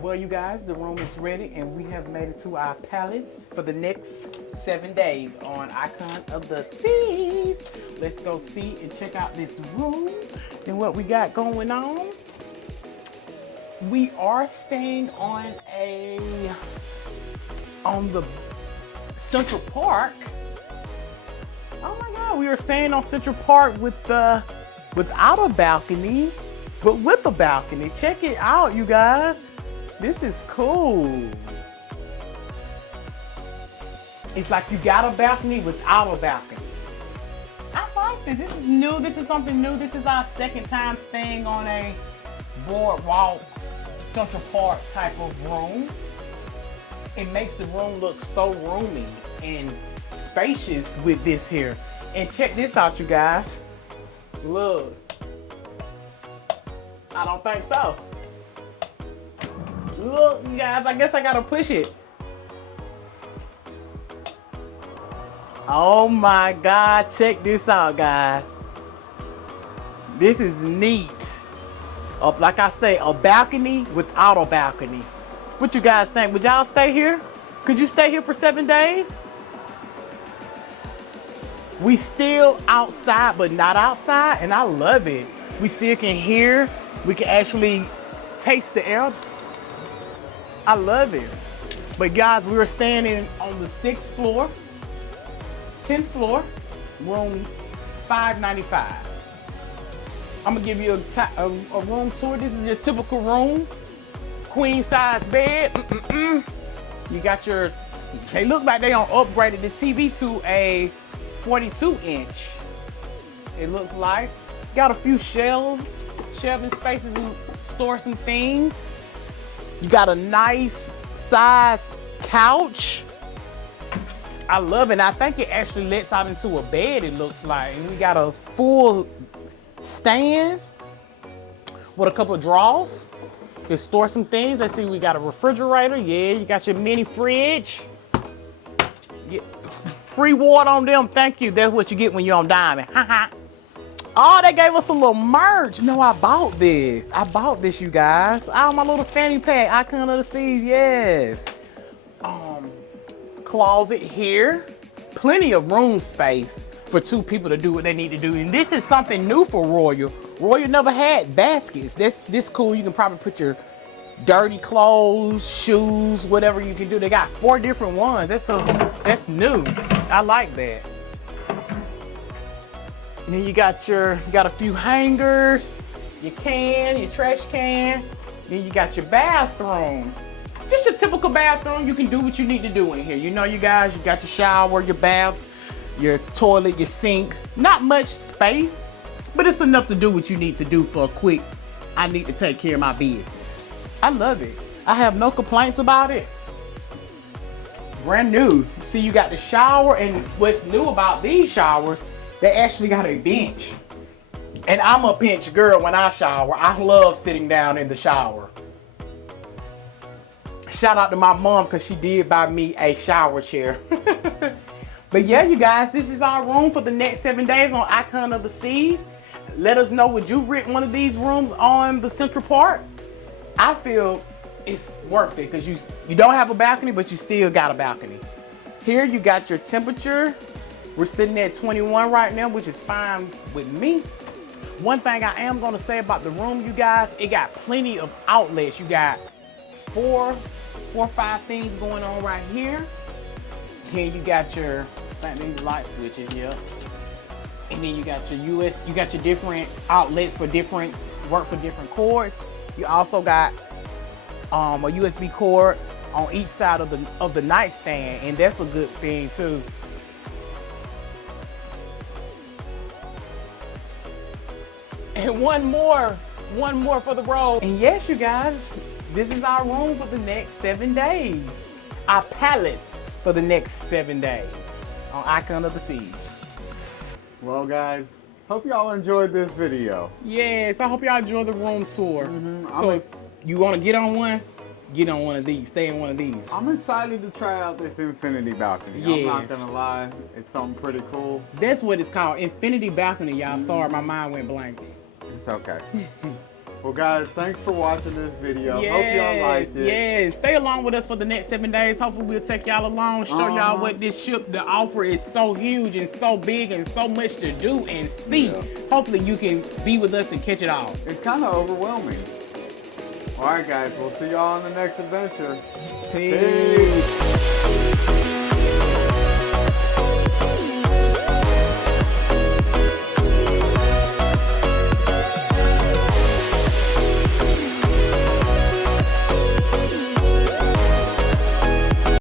Well, you guys, the room is ready and we have made it to our palace for the next 7 days on Icon of the Seas. Let's go see and check out this room and what we got going on. We are staying on the Central Park. Oh my God, we are staying on Central Park without a balcony, but with a balcony. Check it out, you guys. This is cool. It's like you got a balcony without a balcony. I like this. This is new. This is something new. This is our second time staying on a boardwalk Central Park type of room. It makes the room look so roomy and spacious with this here. And check this out, you guys. Look. I don't think so. Look, you guys, I guess I gotta push it. Oh my God, check this out, guys. This is neat. Like I say, a balcony without a balcony. What you guys think? Would y'all stay here? Could you stay here for 7 days? We still outside, but not outside, and I love it. We still can hear, we can actually taste the air. I love it. But guys, we are standing on the 6th floor, 10th floor, room 595. I'm gonna give you a room tour. This is your typical room. Queen size bed. You got your, they look like they upgraded the TV to a 42-inch. It looks like. Got a few shelving spaces to store some things. You got a nice size couch. I love it. I think it actually lets out into a bed, it looks like. And we got a full stand with a couple of drawers to store some things. Let's see, we got a refrigerator. Yeah, you got your mini fridge. Yeah. Free water on them, thank you. That's what you get when you're on Diamond. Oh, they gave us a little merch. No, I bought this. You guys. Oh, my little fanny pack, Icon of the Seas, yes. Closet here. Plenty of room space for 2 people to do what they need to do. And this is something new for Royal. Royal never had baskets. This cool. You can probably put your dirty clothes, shoes, whatever you can do. They got 4 different ones. That's new. I like that. And then you got a few hangers, your trash can. Then you got your bathroom. Just your typical bathroom. You can do what you need to do in here. You know, you guys, you got your shower, your bath, your toilet, your sink. Not much space, but it's enough to do what you need to do for a quick, I need to take care of my business. I love it. I have no complaints about it. Brand new. See, you got the shower, and what's new about these showers, they actually got a bench. And I'm a bench girl when I shower. I love sitting down in the shower. Shout out to my mom, because she did buy me a shower chair. But yeah, you guys, this is our room for the next 7 days on Icon of the Seas. Let us know, would you rent one of these rooms on the Central Park? I feel it's worth it, because you don't have a balcony, but you still got a balcony. Here you got your temperature. We're sitting at 21 right now, which is fine with me. One thing I am gonna say about the room, you guys, it got plenty of outlets. You got four or 5 things going on right here. Here you got your, I think these light switches, yeah. And then you got your different outlets for different cords. You also got a USB cord on each side of the nightstand, and that's a good thing too. And one more for the road. And yes, you guys, this is our room for the next 7 days. Our palace for the next 7 days on Icon of the Seas. Well, guys, hope y'all enjoyed this video. Yes, I hope y'all enjoy the room tour. So you want to get on one? Get on one of these. Stay in one of these. I'm excited to try out this infinity balcony. Yes. I'm not gonna lie, it's something pretty cool. That's what it's called, infinity balcony, y'all. Sorry, my mind went blank. It's okay. Well, guys, thanks for watching this video. Hope y'all liked it. Yes, stay along with us for the next 7 days. Hopefully we'll take y'all along, show y'all what this ship, the offer is so huge and so big and so much to do and see. Yeah. Hopefully you can be with us and catch it all. It's kind of overwhelming. All right, guys, we'll see y'all on the next adventure. Peace.